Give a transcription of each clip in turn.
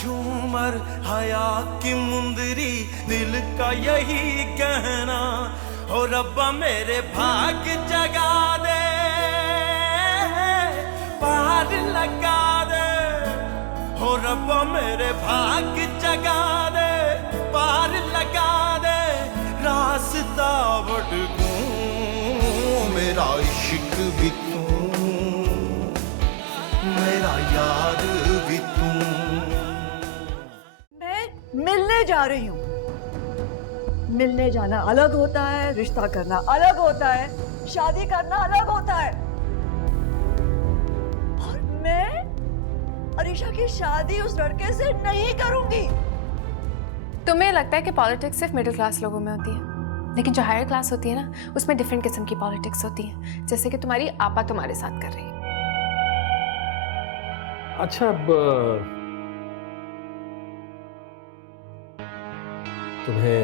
झूमर हया की मुंदरी, दिल का यही कहना, हो रब्बा मेरे भाग जगा दे, पार लगा दे, हो रब्बा मेरे भाग जगा दे, पार लगा दे, रास्ता बढ़ूं, मेरा इश्क भी तू, मेरा यार भी तू। मैं मिलने जा रही हूँ। मिलने जाना अलग होता है, रिश्ता करना अलग होता है, शादी करना अलग होता है। और मैं अरीशा की शादी उस लड़के से नहीं करूंगी। तुम्हें लगता है कि पॉलिटिक्स सिर्फ मिडिल क्लास लोगों में होती है, लेकिन जो हायर क्लास होती है ना, उसमें डिफरेंट किस्म की पॉलिटिक्स होती है, जैसे कि तुम्हारी आपा तुम्हारे साथ कर रही है। अच्छा, अब तुम्हें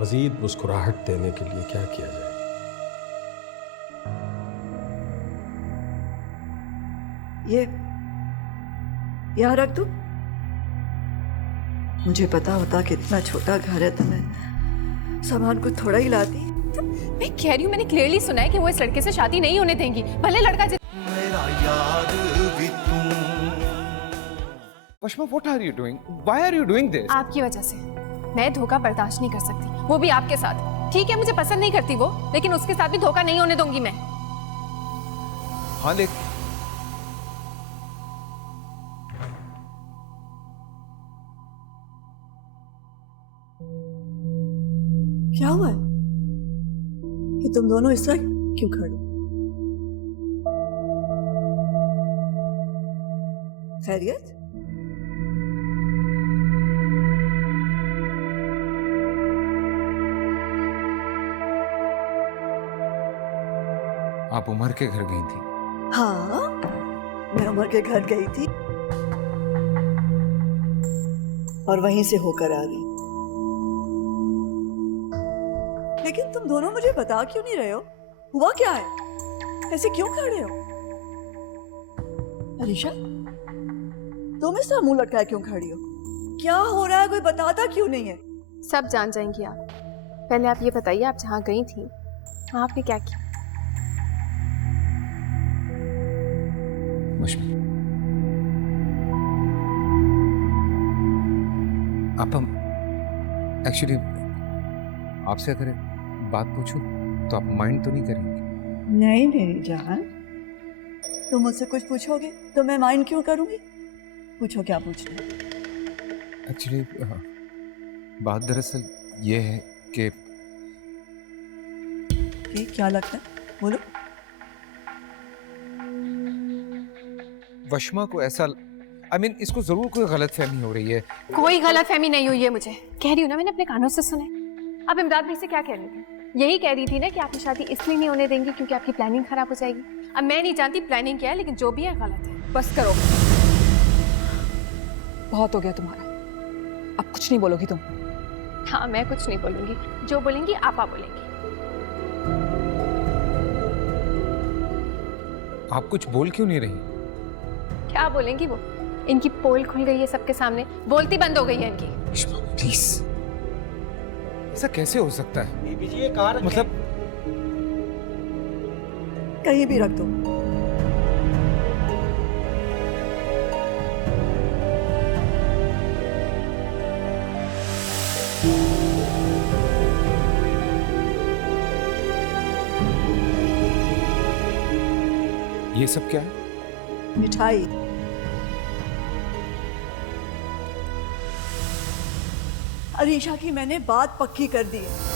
मजीद मुस्कुराहट देने के लिए क्या किया जाए? ये यहाँ रख दूं? मुझे पता होता कि इतना छोटा घर है तो मैं सामान को थोड़ा ही लाती। मैं कह रही हूँ, मैंने क्लियरली सुना है कि वो इस लड़के से शादी नहीं होने देंगी, भले लड़का मेरा यार भी तू। Pashma, what are you doing? Why are you doing this? आपकी वजह से मैं धोखा बर्दाश्त नहीं कर सकती, वो भी आपके साथ। ठीक है, मुझे पसंद नहीं करती वो, लेकिन उसके साथ भी धोखा नहीं होने दूंगी मैं। हाँ, लेकिन क्या हुआ है कि तुम दोनों इस तरह क्यों खड़े? खैरियत? आप उमर के घर गई थी? हाँ, मैं उमर के घर गई थी और वहीं से होकर आ गई। लेकिन तुम दोनों मुझे बता क्यों नहीं रहे हो? हुआ क्या है? ऐसे क्यों खड़े हो? अरीशा, तुम इस तरह मुंह लटकाए क्यों खड़ी हो? क्या हो रहा है? कोई बताता क्यों नहीं है? सब जान जाएंगी आप। पहले आप ये बताइए, आप जहाँ गई थी वहाँ आपने क्या किया? आप हम एक्चुअली आपसे अगर बात पूछूं तो आप माइंड तो नहीं करेंगे? नहीं मेरी जान, तुम मुझसे कुछ पूछोगे तो मैं माइंड क्यों करूंगी? पूछो, क्या पूछना है? एक्चुअली बात दरअसल ये है कि क्या लगता है? बोलो। वशमा को ऐसा इसको जरूर कोई गलतफहमी हो रही है। कोई गलतफहमी नहीं हुई है, मुझे कह रही हूँ ना, मैंने अपने कानों से सुना है। अब इमदाद भाई से क्या कह रही थी? यही कह रही थी ना कि आपकी शादी इसलिए नहीं होने देंगी क्योंकि आपकी प्लानिंग खराब हो जाएगी। अब मैं नहीं जानती प्लानिंग क्या है, लेकिन जो भी है गलत है। बस करो, बहुत हो गया तुम्हारा। अब कुछ नहीं बोलोगी तुम? हाँ, मैं कुछ नहीं बोलूंगी, जो बोलेंगी आपा बोलेंगी। आप कुछ बोल क्यों नहीं रही? क्या बोलेंगी वो? इनकी पोल खुल गई है सबके सामने, बोलती बंद हो गई है इनकी। प्लीज, ऐसा कैसे हो सकता है? बीबी जी, ये कहाँ रखे? मतलब कहीं भी रख दो। ये सब क्या है? मिठाई। अरीशा की मैंने बात पक्की कर दी है।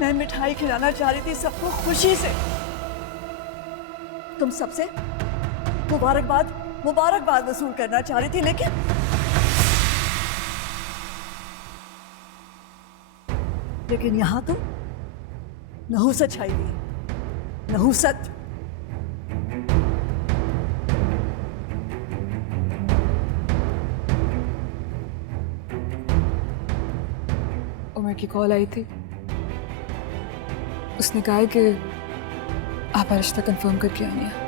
मैं मिठाई खिलाना चाह रही थी सबको खुशी से, तुम सबसे मुबारकबाद वसूल करना चाह रही थी, लेकिन यहां तो नहुसत छाई हुई है। नहुसत। उमर की कॉल आई थी, उसने कहा है कि आप रिश्ता कंफर्म करके आनी है।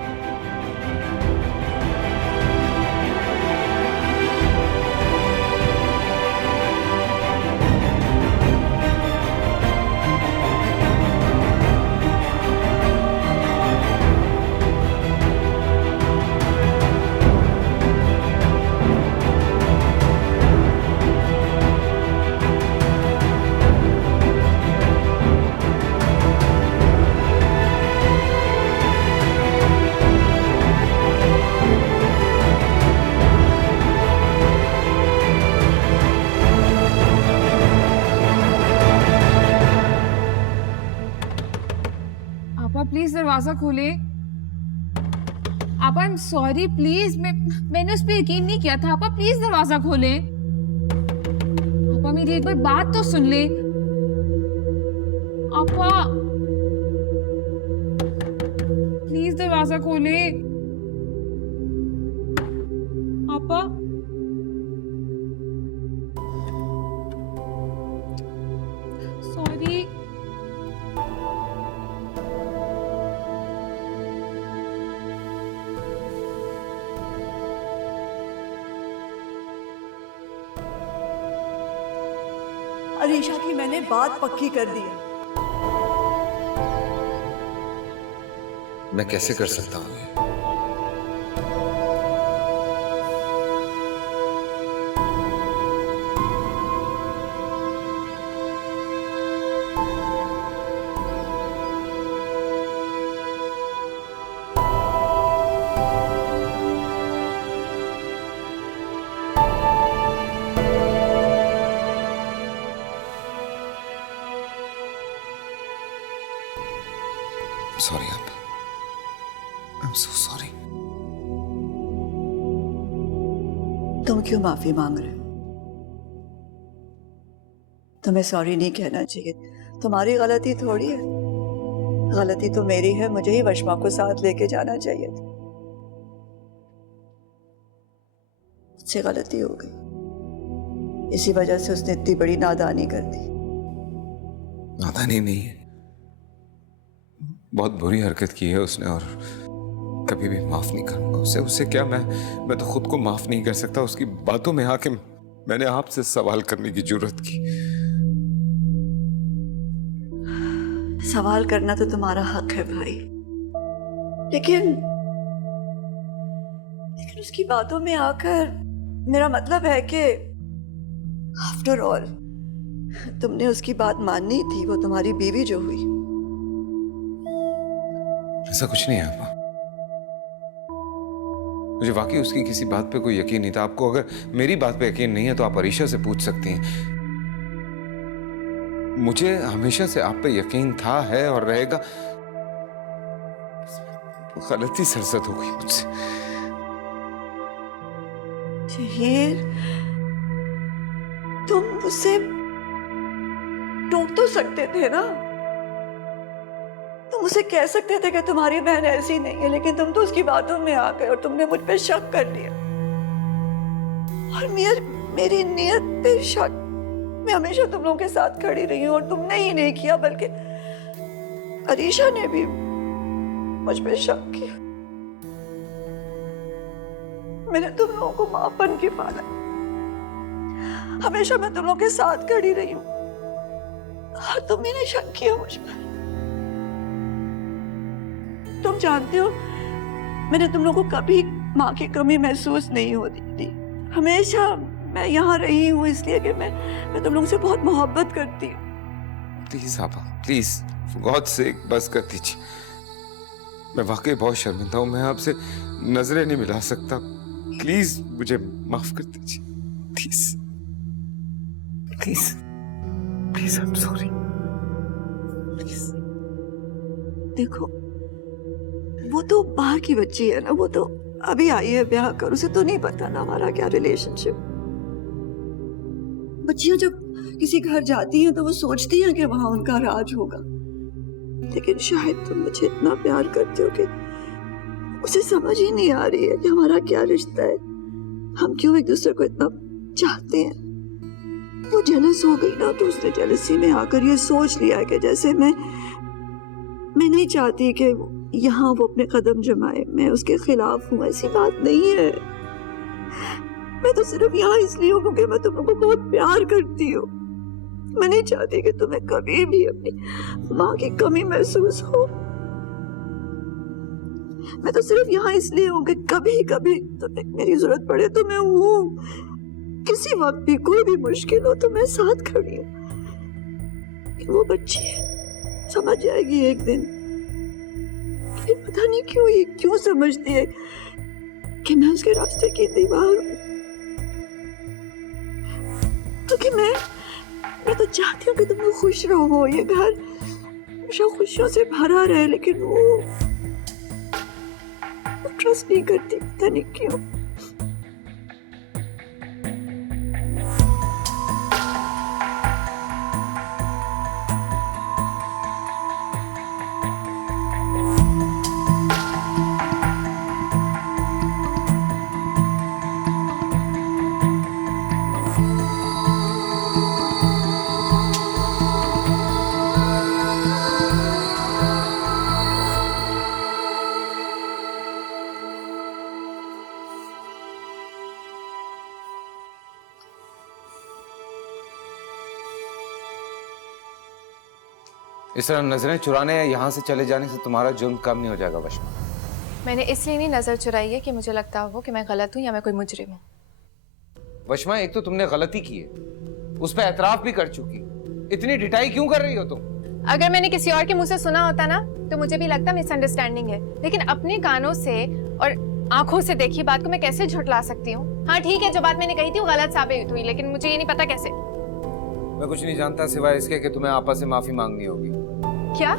आपा प्लीज दरवाजा खोले। आपा आई एम सॉरी प्लीज, मैंने उस पर यकीन नहीं किया था। आपा प्लीज दरवाजा खोले। आपा मेरी एक बार बात तो सुन ले। आपा प्लीज दरवाजा खोले। आपा सॉरी। अरीशा की मैंने बात पक्की कर दी है। मैं कैसे कर सकता हूँ ये? सॉरी आप, आई एम सो सॉरी। तुम क्यों माफी मांग रहे हो? तुम्हें सॉरी नहीं कहना चाहिए, तुम्हारी गलती थोड़ी है। गलती तो मेरी है, मुझे ही वशमा को साथ लेके जाना चाहिए था। मुझसे गलती हो गई, इसी वजह से उसने इतनी बड़ी नादानी कर दी। नादानी नहीं है, बहुत बुरी हरकत की है उसने और कभी भी माफ नहीं करूंगा उसे। उससे क्या, मैं तो खुद को माफ नहीं कर सकता। उसकी बातों में आके मैंने आपसे सवाल करने की जरूरत की। सवाल करना तो तुम्हारा हक है भाई, लेकिन उसकी बातों में आकर मेरा मतलब है कि आफ्टर ऑल तुमने उसकी बात माननी थी, वो तुम्हारी बीवी जो हुई। ऐसा कुछ नहीं है आपा, मुझे वाकई उसकी किसी बात पे कोई यकीन नहीं था। आपको अगर मेरी बात पे यकीन नहीं है तो आप अरीशा से पूछ सकती हैं। मुझे हमेशा से आप पे यकीन था, है और रहेगा। गलती सरसत हो गई मुझसे। शहीर, तुम मुझसे टोक तो सकते थे ना, तुम उसे कह सकते थे कि तुम्हारी बहन ऐसी नहीं है, लेकिन तुम तो उसकी बातों में आ गए और तुमने मुझ पे शक कर लिया। और मेरी नियत पे शक, मैं हमेशा तुम लोगों के साथ खड़ी रही हूँ और तुमने ही नहीं किया, बल्कि अरीशा ने भी मुझ पे शक किया। मैंने तुम लोगों को मां बन के पाला, हमेशा मैं तुम लोगों के साथ खड़ी रही हूँ और तुमने नहीं शक किया मुझ पर। तुम जानते हो, मैंने तुम लोगों को कभी माँ की कमी महसूस नहीं होती थी। हमेशा मैं यहाँ रही हूँ इसलिए कि मैं तुम लोगों से बहुत मोहब्बत करती हूँ। प्लीज आपा, प्लीज गॉड से बस कर दीजिए। मैं वाकई बहुत शर्मिंदा हूँ, मैं आपसे नजरें नहीं मिला सकता। प्लीज मुझे माफ कर दीजिए, please please please, I am sorry. Please देखो, वो तो बाहर की बच्ची है ना, वो तो अभी आई है ब्याह कर, उसे तो नहीं पता ना हमारा क्या रिलेशनशिप। बच्चियां जब किसी घर जाती हैं तो वो सोचती हैं कि वहां उनका राज होगा, लेकिन शायद तुम मुझे इतना प्यार करते हो कि उसे समझ ही नहीं आ रही है कि हमारा क्या रिश्ता है, हम क्यों एक दूसरे को इतना चाहते हैं। वो जेलस हो गई ना, तो उसने जेलसी में आकर ये सोच लिया कि जैसे मैं नहीं चाहती कि यहाँ वो अपने कदम जमाए, मैं उसके खिलाफ हूँ, ऐसी बात नहीं है। मैं तो सिर्फ यहाँ इसलिए हूँ क्योंकि मैं तुम लोगों को बहुत प्यार करती हूँ। मैं नहीं चाहती कि तुम्हें कभी भी अपनी माँ की कमी महसूस हो। मैं तो सिर्फ यहाँ इसलिए हूँ कि कभी कभी तुम्हें मेरी जरूरत पड़े तो मैं हूँ, किसी वक्त भी कोई भी मुश्किल हो तो मैं साथ खड़ी हूँ। वो बच्ची है, समझ जाएगी एक दिन। लेकिन पता नहीं क्यों ये क्यों समझती है कि मैं उसके रास्ते की दीवार हूँ। क्योंकि मैं तो चाहती हूँ कि तुम लोग खुश रहो, ये घर हमेशा खुशियों से भरा रहे, लेकिन वो ट्रस्ट नहीं करती, पता नहीं क्यों। इस तरह नजरें चुराने या यहाँ से चले जाने से तुम्हारा जुर्म कम नहीं हो जाएगा वशमा। मैंने इसलिए नहीं नजर चुराई है कि मुझे लगता हो कि मैं गलत हूँ या मैं कोई मुजरिम हूँ। वशमा, एक तो तुमने गलती की है, उस पर एतराफ भी कर चुकी, इतनी डिटाई क्यों कर रही हो तुम? अगर मैंने किसी और के मुंह से सुना होता ना तो मुझे भी लगता मिसअंडरस्टैंडिंग है, लेकिन अपने कानों से और आंखों से देखी बात को मैं कैसे झुठला सकती हूँ? हाँ ठीक है, जो बात मैंने कही थी वो गलत साबित हुई, लेकिन मुझे ये नहीं पता कैसे। मैं कुछ नहीं जानता सिवाय इसके कि तुम्हें आपस से माफी मांगनी होगी। क्या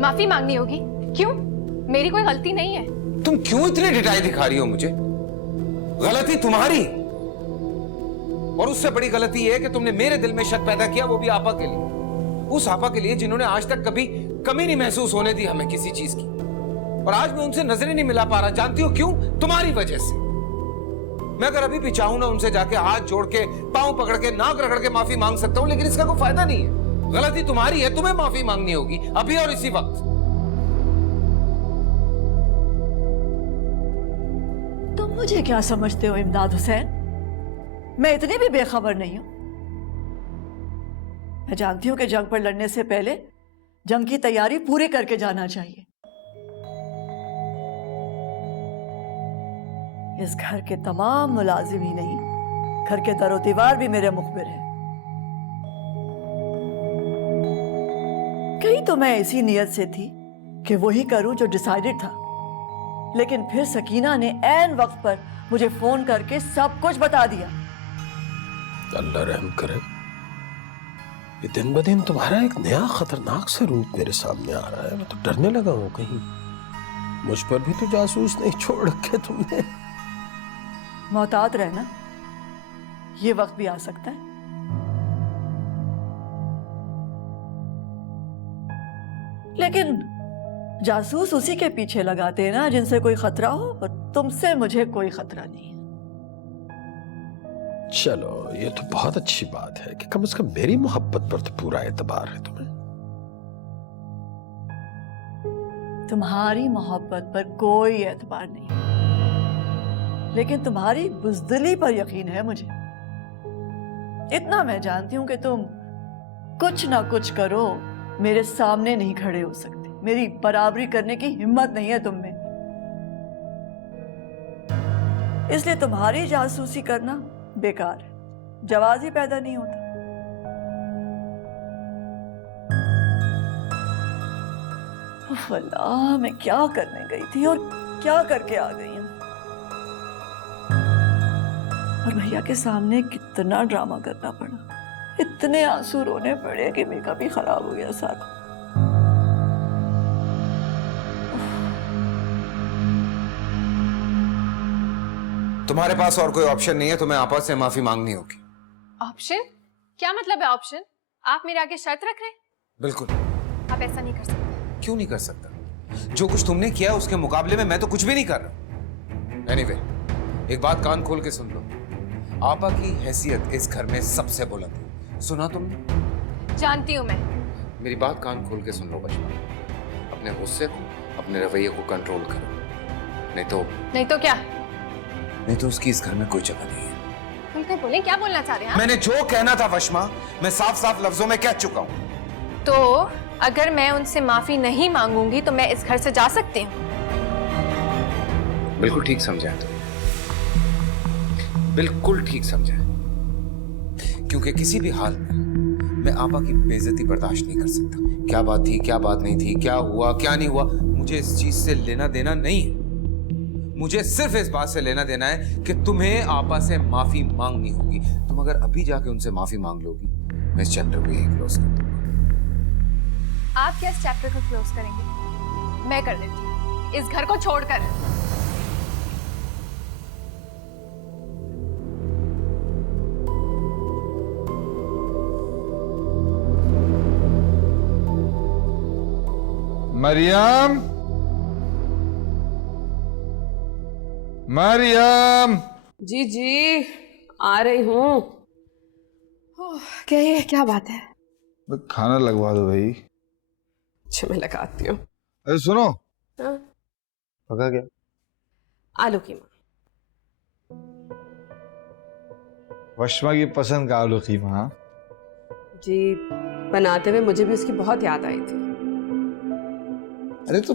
माफी मांगनी होगी? क्यों? मेरी कोई गलती नहीं है। तुम क्यों इतनी डिटाई दिखा रही हो मुझे? गलती तुम्हारी, और उससे बड़ी गलती ये है कि तुमने मेरे दिल में शक पैदा किया, वो भी आपा के लिए, उस आपा के लिए जिन्होंने आज तक कभी कमी नहीं महसूस होने दी हमें किसी चीज की। और आज मैं उनसे नजरें नहीं मिला पा रहा, जानती हो क्यों? तुम्हारी वजह से। मैं अगर अभी भी चाहूं ना उनसे जाके हाथ जोड़ के पांव पकड़ के नाक रगड़ के माफी मांग सकता हूं, लेकिन इसका कोई फायदा नहीं है। गलती तुम्हारी है, तुम्हें माफी मांगनी होगी अभी और इसी वक्त। तुम मुझे क्या समझते हो इमदाद हुसैन? मैं इतनी भी बेखबर नहीं हूं। मैं जानती हूं कि जंग पर लड़ने से पहले जंग की तैयारी पूरी करके जाना चाहिए। इस घर के तमाम मुलाजिम ही नहीं, घर के दरो दीवार भी मेरे मुखबिर हैं। कहीं तो मैं इसी नियत से थी कि वही करूं जो डिसाइडेड था, लेकिन फिर सकीना ने ऐन वक्त पर मुझे फोन करके सब कुछ बता दिया। अल्लाह रहम करे, ये दिन ब दिन तुम्हारा एक नया खतरनाक सा रूप मेरे सामने आ रहा है। मैं तो डरने लगा हूं, कहीं मुझ पर भी तो जासूस नहीं छोड़ रखे तुमने। मोहतात रहना, ये वक्त भी आ सकता है। लेकिन जासूस उसी के पीछे लगाते हैं ना जिनसे कोई खतरा हो, और तुमसे मुझे कोई खतरा नहीं है। चलो, ये तो बहुत अच्छी बात है कि कम से कम मेरी मोहब्बत पर तो पूरा एतबार है तुम्हें। तुम्हारी मोहब्बत पर कोई एतबार नहीं, लेकिन तुम्हारी बुज़दिली पर यकीन है मुझे। इतना मैं जानती हूं कि तुम कुछ ना कुछ करो, मेरे सामने नहीं खड़े हो सकते। मेरी बराबरी करने की हिम्मत नहीं है तुम में, इसलिए तुम्हारी जासूसी करना बेकार है, जवाब ही पैदा नहीं होता। अल्लाह, मैं क्या करने गई थी और क्या करके आ गई हूँ। और भैया के सामने कितना ड्रामा करना पड़ा, इतने आंसू रोने पड़े कि मेकअप ही खराब हो गया सारा। तुम्हारे पास और कोई ऑप्शन नहीं है, तुम्हें आपस से माफी मांगनी होगी। ऑप्शन? क्या मतलब है ऑप्शन? आप मेरे आगे शर्त रख रहे हैं? बिल्कुल, आप ऐसा नहीं कर सकते। क्यों नहीं कर सकता? जो कुछ तुमने किया है उसके मुकाबले में मैं तो कुछ भी नहीं कर रहा। एनीवे, एक बात कान खोल के सुन लो। आपा की हैसियत इस घर में सबसे बुलंद है। सुना तुमने? जानती हूँ मैं। मेरी बात कान खोल के सुन लो बचपन। अपने गुस्से को, अपने रवैये को कंट्रोल करो, नहीं तो क्या? नहीं तो उसकी इस घर में कोई जगह नहीं है। खुलकर बोले, क्या बोलना चाह रहे हैं आप? मैंने जो कहना था वशमा, मैं साफ साफ लफ्जों में कह चुका हूँ। तो अगर मैं उनसे माफी नहीं मांगूंगी तो मैं इस घर से जा सकती हूँ? बिल्कुल ठीक समझा है तुम, बिल्कुल ठीक समझा है। क्योंकि किसी भी हाल में मैं आपा की बेइज्जती बर्दाश्त नहीं कर सकता। क्या बात थी, क्या बात नहीं थी, क्या हुआ, क्या नहीं हुआ, मुझे इस चीज से लेना देना नहीं है। मुझे सिर्फ इस बात से लेना देना है कि तुम्हें आपा से माफी मांगनी होगी। तुम अगर अभी जाके उनसे माफी मांग लोगी, मैं इस चैप्टर को यही क्लोज कर दूंगा। आप क्या इस चैप्टर को क्लोज करेंगे? मैं कर देती हूँ, इस घर को छोड़कर। मरियम, मरियम। जी जी आ रही हूँ। कहिए, क्या बात है? खाना लगवा दो भाई। अच्छा मैं लगाती हूँ। अरे सुनो, हाँ? पका क्या? आलू कीमा। वशमा की पसंद का आलू कीमा। हाँ? जी, बनाते हुए मुझे भी उसकी बहुत याद आई थी। अरे तो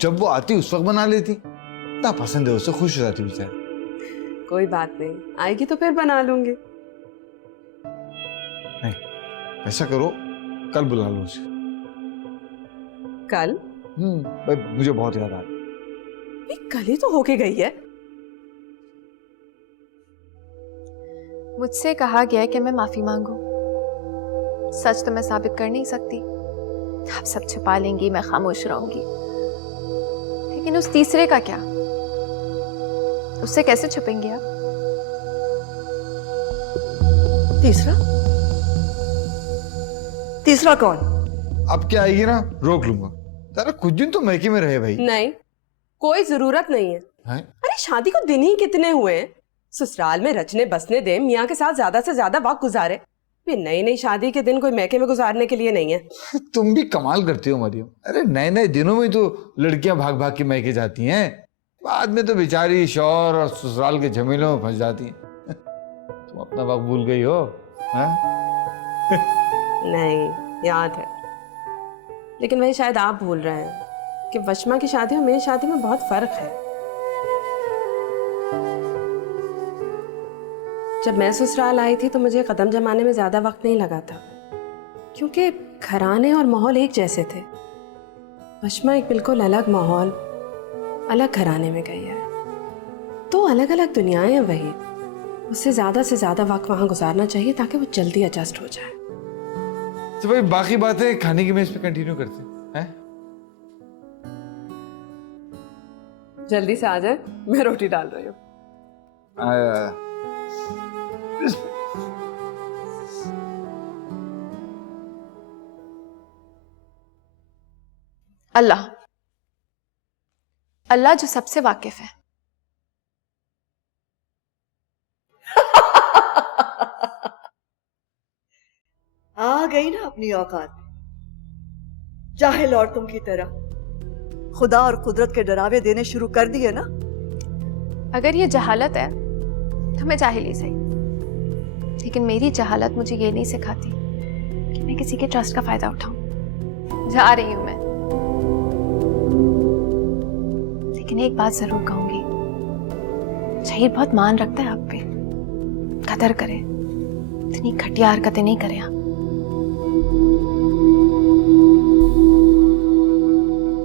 जब वो आती उस वक्त बना लेती। इतना पसंद है उसे, खुश हो जाती उसे। कोई बात नहीं, आएगी तो फिर बना लूंगी। नहीं, ऐसा करो, कल बुला लो उसे। कल? भाई मुझे बहुत याद आ रही। कल ही तो होके गई है। मुझसे कहा गया है कि मैं माफी मांगू। सच तो मैं साबित कर नहीं सकती। आप सब छुपा लेंगी, मैं खामोश रहूंगी। लेकिन उस तीसरे का क्या? उससे कैसे छुपेंगे आप? तीसरा? तीसरा कौन? अब क्या आएगी ना, रोक लूंगा। तेरा कुछ दिन तो मैके में रहे भाई। नहीं, कोई जरूरत नहीं है। हैं? अरे शादी को दिन ही कितने हुए हैं? ससुराल में रचने बसने दे, मियाँ के साथ ज्यादा से ज्यादा वक्त गुजारे। नई नई शादी के दिन कोई मैके में गुजारने के लिए नहीं है। तुम भी कमाल करती हो मरियम। अरे नए नए दिनों में तो लड़कियां भाग भाग के मैके जाती हैं, बाद में तो बेचारी शौहर और ससुराल के झमेलों में फंस जाती हैं। तुम अपना वक्त भूल गई हो? हैं? नहीं, याद है। लेकिन वही शायद आप भूल रहे हैं कि वशमा की शादी और मेरी शादी में बहुत फर्क है। जब मैं ससुराल आई थी तो मुझे कदम जमाने में ज्यादा वक्त नहीं लगा था, क्योंकि घराने और माहौल एक जैसे थे। वशमा एक बिल्कुल अलग माहौल, अलग घराने में गई है। तो अलग अलग दुनियाएं हैं वही। उससे से ज्यादा वक्त वहां गुजारना चाहिए ताकि वो जल्दी एडजस्ट हो जाए। तो भाई बाकी बातें खाने की मेज पे कंटिन्यू करते हैं। जल्दी से आ जाए, मैं रोटी डाल रही हूँ। अल्लाह, अल्लाह जो सबसे वाकिफ है। आ गई ना अपनी औकात में, जाहिल औरतों की तरह खुदा और कुदरत के डरावे देने शुरू कर दिए ना। अगर ये जहालत है तो मैं जाहिल ही सही, लेकिन मेरी जहालत मुझे ये नहीं सिखाती कि मैं किसी के ट्रस्ट का फायदा उठाऊं। जा रही हूं मैं, लेकिन एक बात जरूर कहूंगी, शहीद बहुत मान रखता है आप पे। कदर करें, इतनी घटिया हरकतें नहीं करें आप।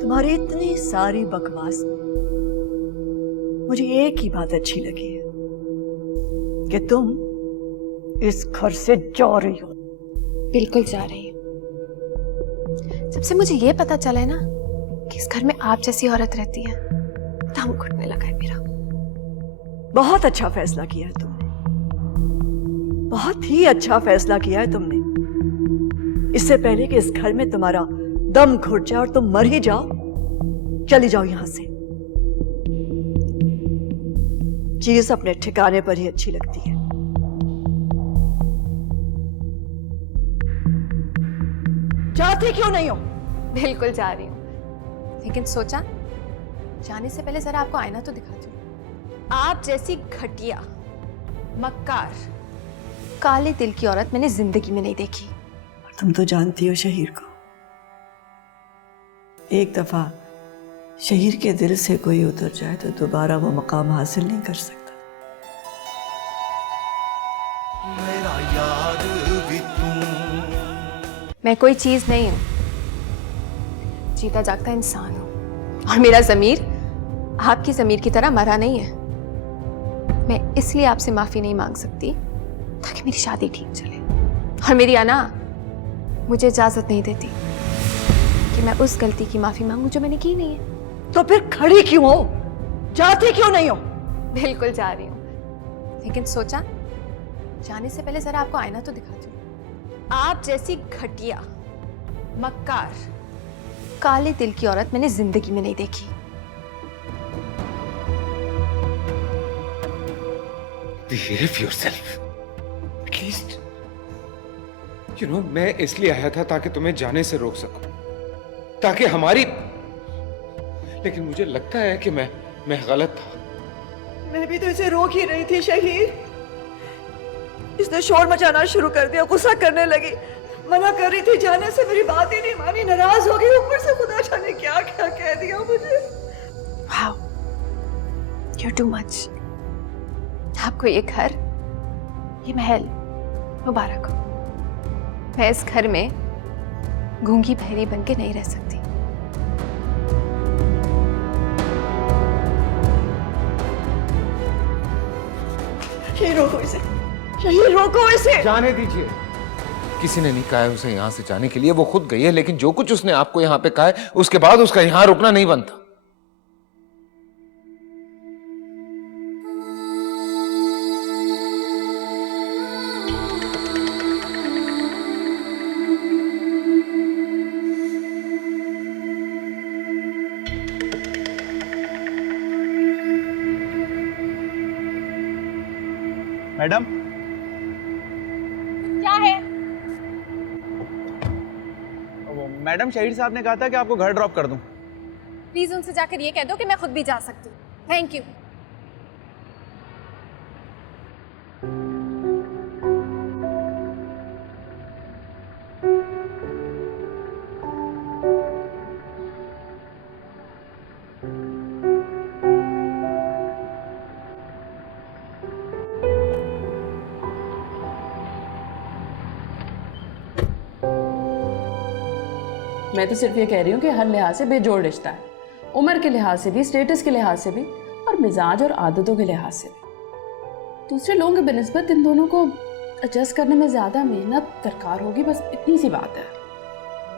तुम्हारी इतनी सारी बकवास में मुझे एक ही बात अच्छी लगी है कि तुम इस घर से जा रही हो। बिल्कुल जा रही हूँ। जब से मुझे ये पता चला है ना कि इस घर में आप जैसी औरत रहती है, दम घुटने लगा है मेरा। बहुत अच्छा फैसला किया है तुमने, बहुत ही अच्छा फैसला किया है तुमने। इससे पहले कि इस घर में तुम्हारा दम घुट जाए और तुम मर ही जाओ, चली जाओ यहां से। चीज अपने ठिकाने पर ही अच्छी लगती है। जाती क्यों नहीं हो? बिल्कुल जा रही हूँ, लेकिन सोचा जाने से पहले जरा आपको आईना तो दिखा दूं। आप जैसी घटिया, मक्कार, काले दिल की औरत मैंने जिंदगी में नहीं देखी। तुम तो जानती हो शहीर को, एक दफा शहीर के दिल से कोई उतर जाए तो दोबारा वो मकाम हासिल नहीं कर सकता। मेरा यार भी तू। मैं कोई चीज नहीं हूं, जीता जागता इंसान हूं, और मेरा जमीर आपकी जमीर की तरह मरा नहीं है। मैं इसलिए आपसे माफी नहीं मांग सकती ताकि मेरी शादी ठीक चले, और मेरी अना मुझे इजाजत नहीं देती कि मैं उस गलती की माफी मांगूं जो मैंने की नहीं है। तो फिर खड़ी क्यों हो? जाती क्यों नहीं हो? बिल्कुल जा रही हूं, लेकिन सोचा जाने से पहले जरा आपको आईना तो दिखा दूं। आप जैसी घटिया, मक्कार, काले दिल की औरत मैंने जिंदगी में नहीं देखी। Behave yourself. At least, you know, मैं इसलिए आया था ताकि तुम्हें जाने से रोक सकूं, ताकि हमारी, लेकिन मुझे लगता है कि मैं गलत था। मैं भी तो इसे रोक ही रही थी शहीर। इसने शोर मचाना शुरू कर दिया, गुस्सा करने लगी, मना कर रही थी जाने से, मेरी बात ही नहीं मानी, नाराज हो गई, ऊपर से खुदा जाने क्या क्या कह दिया मुझे। Wow, you're too much. आपको ये घर, ये महल मुबारक हो। मैं इस घर में गूंगी बहरी बन के नहीं रह सकती। शहीर रोको इसे, शहीर रोको इसे। जाने दीजिए। किसी ने नहीं कहा है उसे यहां से जाने के लिए, वो खुद गई है, लेकिन जो कुछ उसने आपको यहां पे कहा है उसके बाद उसका यहां रुकना नहीं बनता। मैडम, क्या है? वो मैडम शहीर साहब ने कहा था कि आपको घर ड्रॉप कर दूं। प्लीज उनसे जाकर ये कह दो कि मैं खुद भी जा सकती हूँ। Thank you. मैं तो सिर्फ ये कह रही हूँ कि हर लिहाज से बेजोड़ रिश्ता है, उम्र के लिहाज से भी, स्टेटस के लिहाज से भी, और मिजाज और आदतों के लिहाज से भी। दूसरे लोगों के बनिस्बत इन दोनों को एडजस्ट करने में ज़्यादा मेहनत दरकार होगी, बस इतनी सी बात है।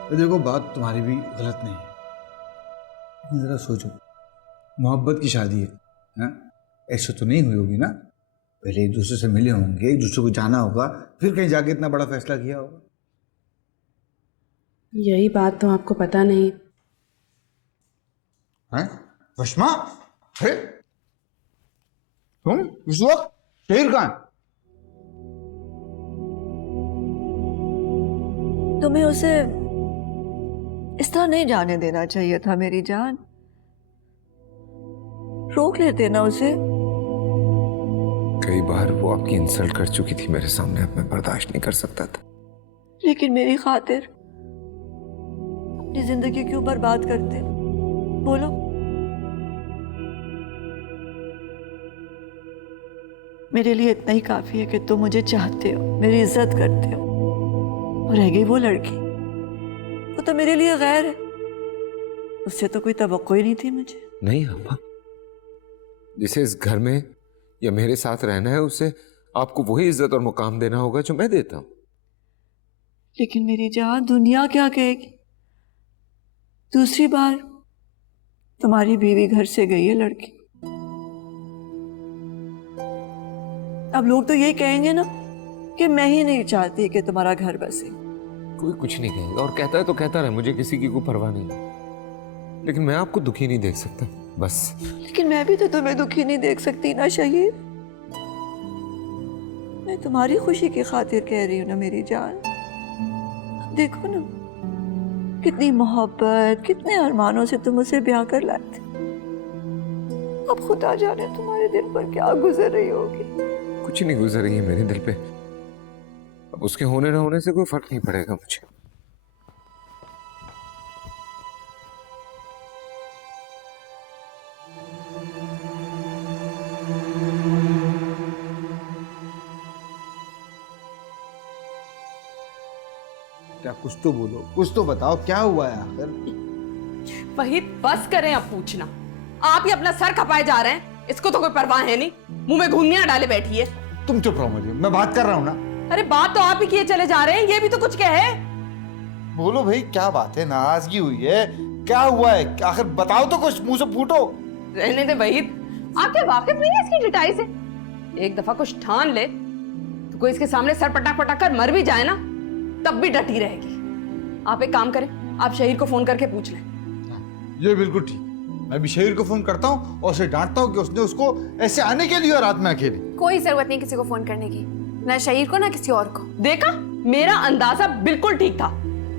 तो देखो, बात तुम्हारी भी गलत नहीं है, लेकिन ज़रा सोचो, मोहब्बत की शादी है, ऐसे तो नहीं हुई होगी ना? पहले एक दूसरे से मिले होंगे, एक दूसरे को जाना होगा, फिर कहीं जाके इतना बड़ा फैसला किया होगा। यही बात तो आपको पता नहीं। हैं? वशमा, अरे तुम इस वक्त शहीर कहाँ है? तुम्हें उसे इस तरह नहीं जाने देना चाहिए था मेरी जान। रोक लेते ना उसे। कई बार वो आपकी इंसल्ट कर चुकी थी मेरे सामने, अब मैं बर्दाश्त नहीं कर सकता था। लेकिन मेरी खातिर अपनी जिंदगी क्यों बर्बाद करते? बोलो। मेरे लिए इतना ही काफी है कि तुम मुझे चाहते हो, मेरी इज्जत करते हो। और रह गई वो लड़की, वो तो मेरे लिए गैर है, उससे तो कोई तवक्को ही नहीं थी मुझे। नहीं अम्मा, जिसे इस घर में या मेरे साथ रहना है उसे आपको वही इज्जत और मुकाम देना होगा जो मैं देता हूं। लेकिन मेरी जान, दुनिया क्या कहेगी? दूसरी बार तुम्हारी बीवी घर से गई है लड़की, अब लोग तो यही कहेंगे ना कि मैं ही नहीं चाहती कि तुम्हारा घर बसे। कोई कुछ नहीं कहेगा, और कहता है तो कहता रहे, मुझे किसी की कोई परवाह नहीं, लेकिन मैं आपको दुखी नहीं देख सकता बस। लेकिन मैं भी तो तुम्हें दुखी नहीं देख सकती ना शहीद। मैं तुम्हारी खुशी की खातिर कह रही हूँ ना मेरी जान। देखो ना कितनी मोहब्बत, कितने अरमानों से तुम उसे ब्याह कर लाए थे। अब खुदा जाने तुम्हारे दिल पर क्या गुजर रही होगी। कुछ नहीं गुजर रही है मेरे दिल पे, अब उसके होने ना होने से कोई फर्क नहीं पड़ेगा मुझे। क्या कुछ तो बोलो, कुछ तो बताओ, क्या हुआ है आखिर? वहीद बस करें अब पूछना। आप ही अपना सर खपाए जा रहे हैं, इसको तो कोई परवाह है नहीं, मुंह में घुंघनियां डाले बैठी है। तुम चुप रहो मरियम, मैं बात कर रहा हूँ ना। अरे बात तो आप ही किए चले जा रहे हैं, ये भी तो कुछ कहे। बोलो भाई, क्या बात है? नाराजगी हुई है? क्या हुआ है आखिर? बताओ तो कुछ, मुंह से फूटो। रहने दे वहीद, आप क्या वाकिफ नहीं है इसकी डिटाई से? एक दफा कुछ ठान ले तो कोई इसके सामने सर पटक पटक कर मर भी जाए ना, तब भी डटी रहेगी। आप एक काम करें, आप शहीर को फोन करके पूछ लें। ये बिल्कुल ठीक, मैं भी शहीर को फोन करता हूँ और उसे डांटता हूँ कि उसने उसको ऐसे आने के लिए रात में अकेले। कोई जरूरत नहीं किसी को फोन करने की, ना शहीर को ना किसी और को। देखा, मेरा अंदाजा बिल्कुल ठीक था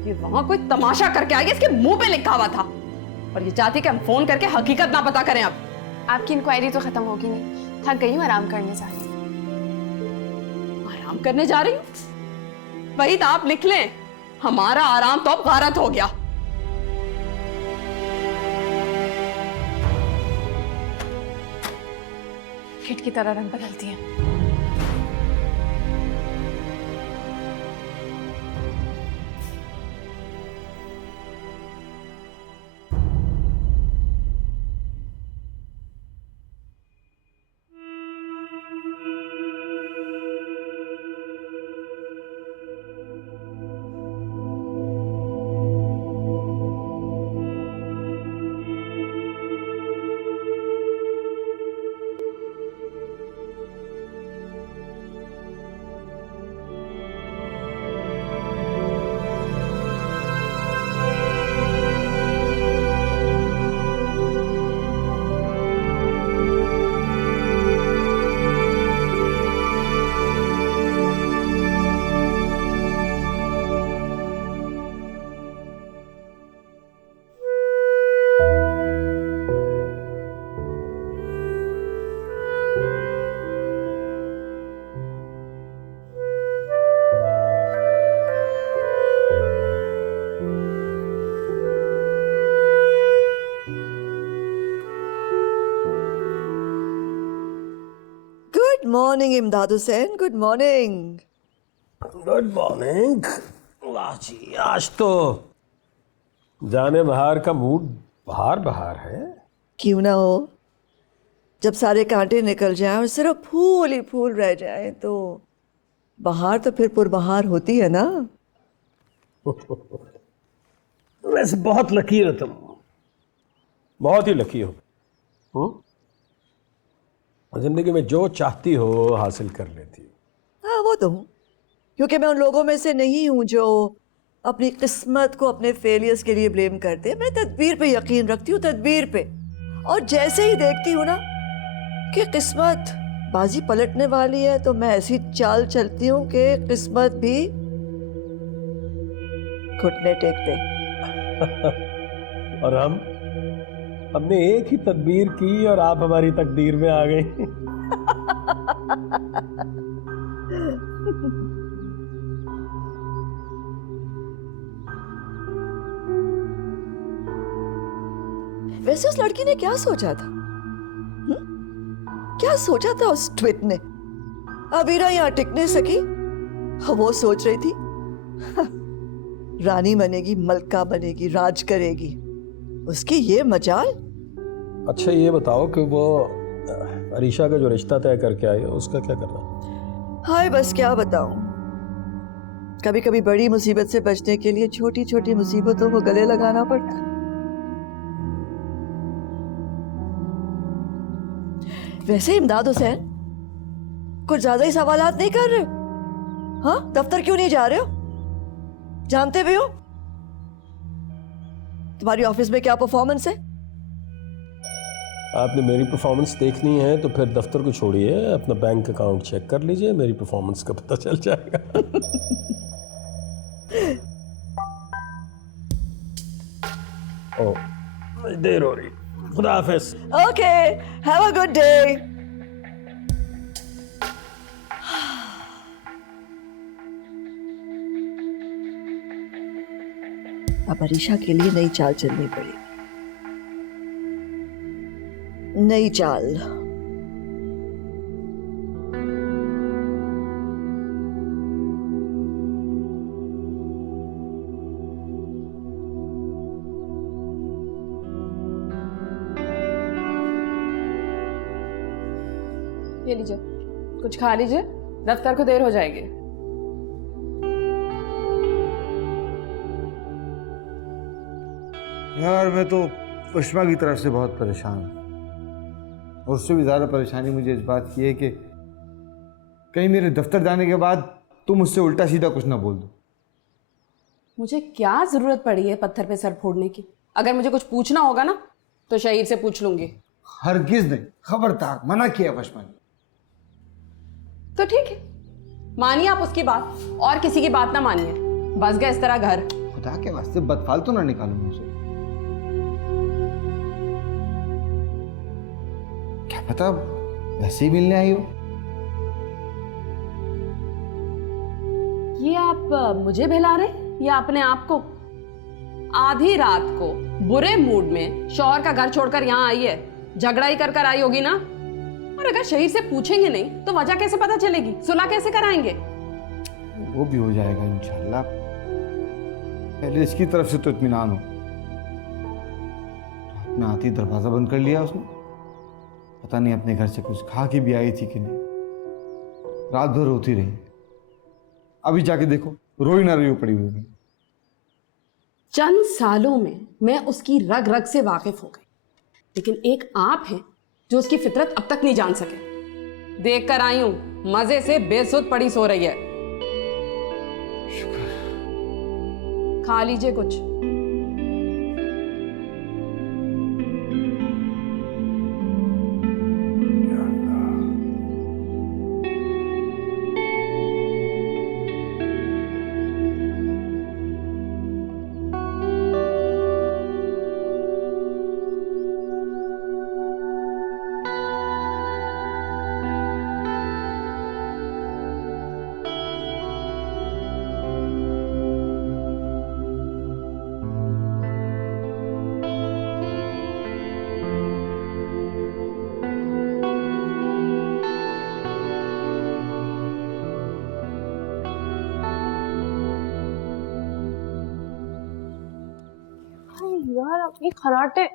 कि वहां कोई तमाशा करके आ गया, इसके मुंह पे लिखा हुआ था। और ये चाहती कि हम फोन करके हकीकत ना पता करें। अब आपकी इंक्वायरी तो खत्म होगी नहीं, थक गई हूँ, आराम करने जा रही हूँ। आराम करने जा रही हूँ? वहीद आप लिख लें, हमारा आराम तो अब गारत हो गया। किट की तरह रंग बदलती है। गुड मॉर्निंग इमदाद Hussain, good morning. Good morning. वाह जी, आज तो जाने बहार का मूड बहार बहार है। क्यों ना हो, जब सारे कांटे निकल जाएं और सिर्फ फूल ही फूल रह जाएं तो बहार तो फिर पुरबहार होती है ना। वैसे बहुत लकी हो तुम, बहुत ही लकी हो। जिंदगी में जो चाहती हो हासिल कर लेती हो। हाँ वो तो हूँ, क्योंकि मैं उन लोगों में से नहीं हूँ जो अपनी किस्मत को अपने फेलियर्स के लिए ब्लेम करते हैं। मैं तदबीर पे यकीन रखती हूँ, तदबीर पे। और जैसे ही देखती हूँ ना कि किस्मत बाजी पलटने वाली है तो मैं ऐसी चाल चलती हूँ कि किस्मत भी घुटने टेक दे। और हमने एक ही तदबीर की और आप हमारी तकदीर में आ गए। वैसे उस लड़की ने क्या सोचा था? क्या सोचा था उस ट्विट ने? अबीरा यहाँ टिक नहीं सकी, वो सोच रही थी रानी बनेगी, मलका बनेगी, राज करेगी। उसकी ये मजाल। अच्छा ये बताओ कि वो अरीशा का जो रिश्ता तय करके आई है उसका क्या करना? हाय बस क्या बताऊं, कभी कभी बड़ी मुसीबत से बचने के लिए छोटी छोटी मुसीबतों को गले लगाना पड़ता। वैसे इमदाद हुसैन, कुछ ज्यादा ही सवालात नहीं कर रहे हो? हाँ, दफ्तर क्यों नहीं जा रहे हो? जानते भी हो तुम्हारी ऑफिस में क्या परफॉर्मेंस है? आपने मेरी परफॉर्मेंस देखनी है तो फिर दफ्तर को छोड़िए, अपना बैंक अकाउंट चेक कर लीजिए, मेरी परफॉर्मेंस का पता चल जाएगा। ओ, देर हो रही। खुदा हाफिज। Okay, have a good day. अब अरीशा के लिए नई चाल चलनी पड़ी। नई चाल। ये लीजिए, कुछ खा लीजिए, दफ्तर को देर हो जाएगी। यार मैं तो उष्मा की तरफ से बहुत परेशान हूँ, और उससे भी ज़्यादा परेशानी मुझे इस बात की है कि कहीं मेरे दफ्तर जाने के बाद तुम मुझसे उल्टा सीधा कुछ ना बोल दो। मुझे क्या जरूरत पड़ी है पत्थर पे सर फोड़ने की? अगर मुझे कुछ पूछना होगा ना तो शहीर से पूछ लूंगी। हरगिज नहीं, खबरदार, मना किया उष्मा ने। तो ठीक है, मानिए आप उसकी बात, और किसी की बात ना मानिए। बस गए इस तरह घर। खुदा के वास्ते बदफालतू ना निकालो मुझसे। क्या पता वैसे ही मिलने आई हो। ये आप मुझे बहला रहे या अपने आप को? आधी रात को बुरे मूड में शौहर का घर छोड़कर यहाँ आई है, झगड़ा ही कर कर आई होगी ना। और अगर शहीर से पूछेंगे नहीं तो वजह कैसे पता चलेगी? सुलह कैसे कराएंगे? वो भी हो जाएगा इंशाल्लाह, पहले इसकी तरफ से तो इत्मीनान हो। रात में आती दरवाजा बंद कर लिया उसने, पता नहीं अपने घर से कुछ खा के भी आई थी कि नहीं। रात भर रोती रही, अभी जाके देखो रोई ना रोई पड़ी हुई। चंद सालों में मैं उसकी रग रग से वाकिफ हो गई, लेकिन एक आप हैं जो उसकी फितरत अब तक नहीं जान सके। देख कर आई हूं, मजे से बेसुध पड़ी सो रही है। खा लीजिए कुछ। यार अपनी खराटे।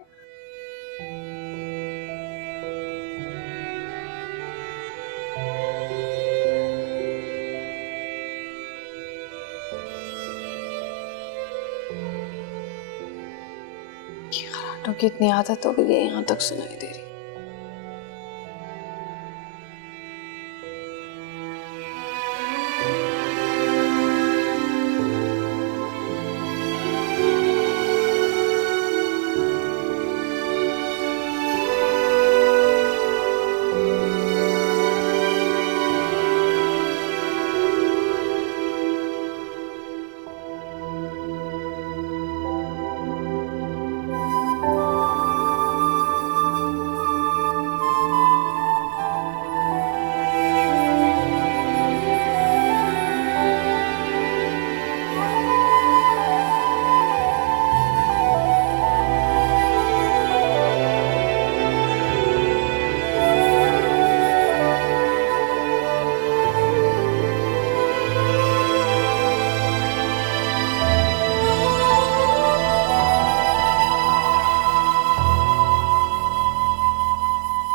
खराटों की इतनी आदत हो गई है, यहाँ तक सुनाई दे रही।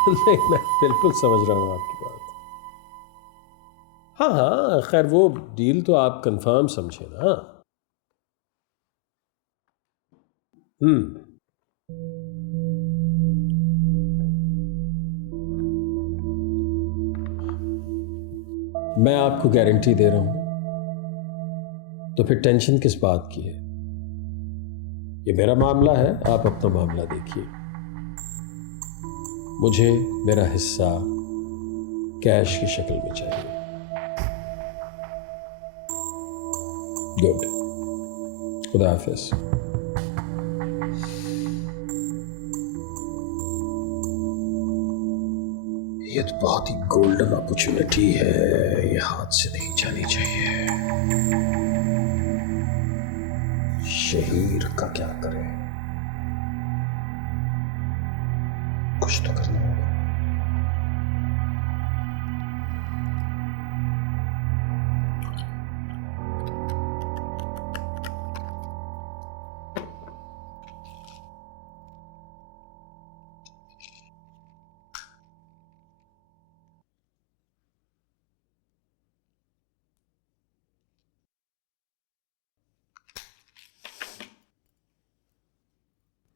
नहीं, मैं बिल्कुल समझ रहा हूँ आपकी बात। हाँ हाँ, खैर वो डील तो आप कंफर्म समझे ना। मैं आपको गारंटी दे रहा हूं तो फिर टेंशन किस बात की है? ये मेरा मामला है, आप अपना मामला देखिए। मुझे मेरा हिस्सा कैश की शक्ल में चाहिए। गुड, खुदा हाफिज। ये तो बहुत ही गोल्डन अपॉर्चुनिटी है, ये हाथ से नहीं जानी चाहिए। शहीर का क्या करें? कुछ तो करना होगा।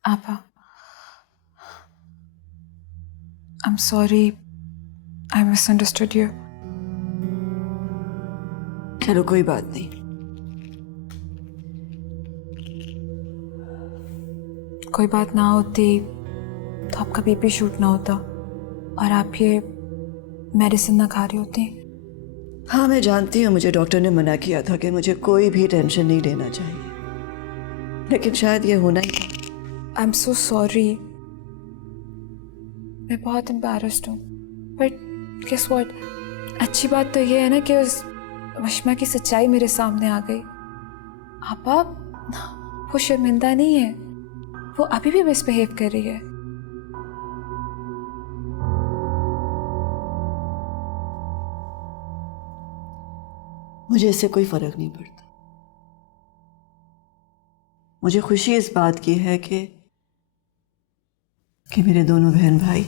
Appa, I'm sorry. I misunderstood you. चलो कोई बात नहीं। कोई बात ना होती तो आपका बीपी शूट ना होता और आप ये मेडिसिन ना खा रही होती। हाँ मैं जानती हूँ, मुझे डॉक्टर ने मना किया था कि मुझे कोई भी टेंशन नहीं लेना चाहिए, लेकिन शायद ये होना ही था। I am so sorry. मैं बहुत एम्बैरेस्ड हूँ, बट गेस व्हाट, अच्छी बात तो ये है ना कि उस वशमा की सच्चाई मेरे सामने आ गई। आपा वो शर्मिंदा नहीं है, वो अभी भी मिसबिहेव कर रही है। मुझे इससे कोई फर्क नहीं पड़ता। मुझे खुशी इस बात की है कि मेरे दोनों बहन भाई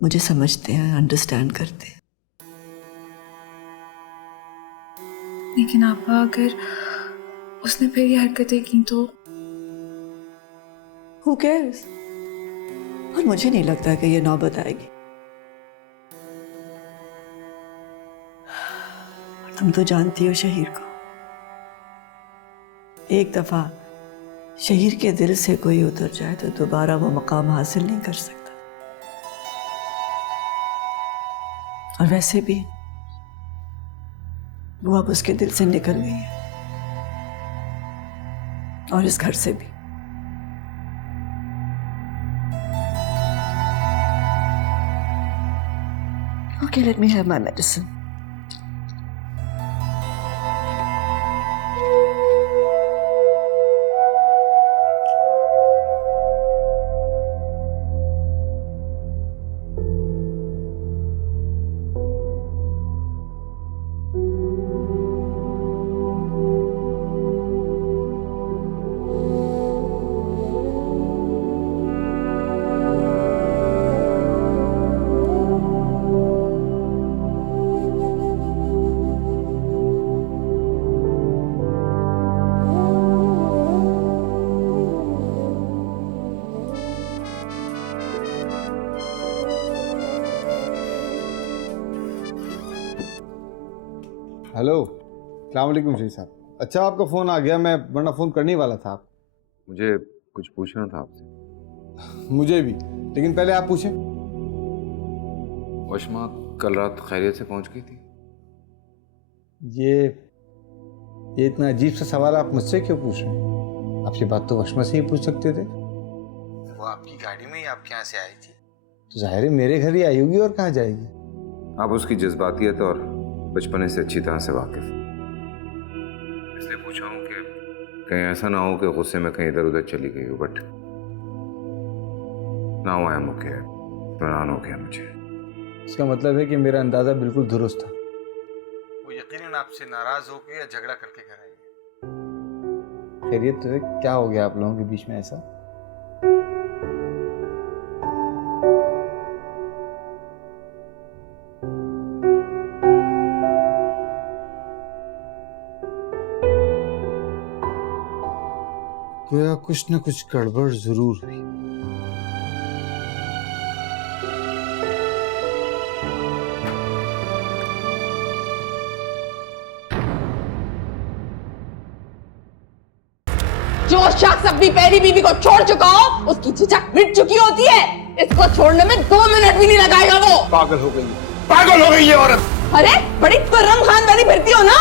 मुझे समझते हैं, अंडरस्टैंड करते हैं। लेकिन आपा अगर उसने फिर ये हरकतें की तो Who cares? और मुझे नहीं लगता कि ये नौबत आएगी। तुम तो जानती हो शहीर को, एक दफा शहीर के दिल से कोई उतर जाए तो दोबारा वो मकाम हासिल नहीं कर सकता। और वैसे भी वो अब उसके दिल से निकल गई है, और इस घर से भी। Okay, let me have my medicine. Hello, अस्सलाम वालेकुम शहीद साहब। अच्छा आपका फ़ोन आ गया, मैं वरना फ़ोन करने ही वाला था। मुझे कुछ पूछना था आपसे। मुझे भी, लेकिन पहले आप पूछें। वशमा कल रात खैरियत से पहुंच गई थी? ये इतना अजीब सा सवाल आप मुझसे क्यों पूछ रहे हैं? आप ये बात तो वशमा से ही पूछ सकते थे। वो आपकी गाड़ी में ही आपके यहाँ से आई थी, तो जाहिर है मेरे घर ही आई होगी, और कहाँ जाएगी। आप उसकी जज्बातियत और बचपने से अच्छी तरह से वाकिफ, इसलिए पूछा हूँ कि कहीं ऐसा ना हो कि गुस्से में कहीं इधर उधर चली गई हो। But now I am okay, इत्मीनान हो गया मुझे। इसका मतलब है कि मेरा अंदाज़ा बिल्कुल दुरुस्त था। वो यकीनन आपसे नाराज़ होकर या झगड़ा करके घर आई। खैरियत तो है, क्या हो गया आप लोगों के बीच में ऐसा? गोया कुछ न कुछ गड़बड़ जरूर हुई। शख्स अपनी पहली बीवी को छोड़ चुका हो, उसकी झिझक मिट चुकी होती है। इसको छोड़ने में 2 मिनट भी नहीं लगाएगा वो। पागल हो गई ये औरत। अरे बड़ी तुर्रम खान वाली फिरती हो ना।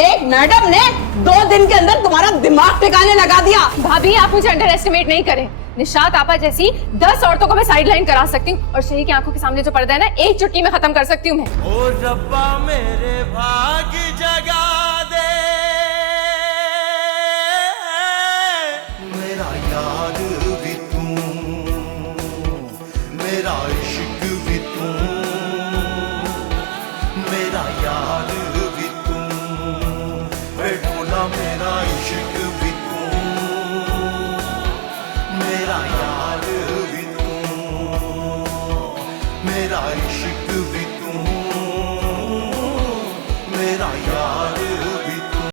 एक मैडम ने 2 दिन के अंदर तुम्हारा दिमाग ठिकाने लगा दिया। भाभी आप मुझे अंडर एस्टिमेट नहीं करें। निशात आपा जैसी 10 औरतों को मैं साइडलाइन करा सकती हूँ और शही की आंखों के सामने जो पर्दा है ना, एक चुटकी में खत्म कर सकती हूँ मैं। ओ रब्बा मेरे भाग जगा दे।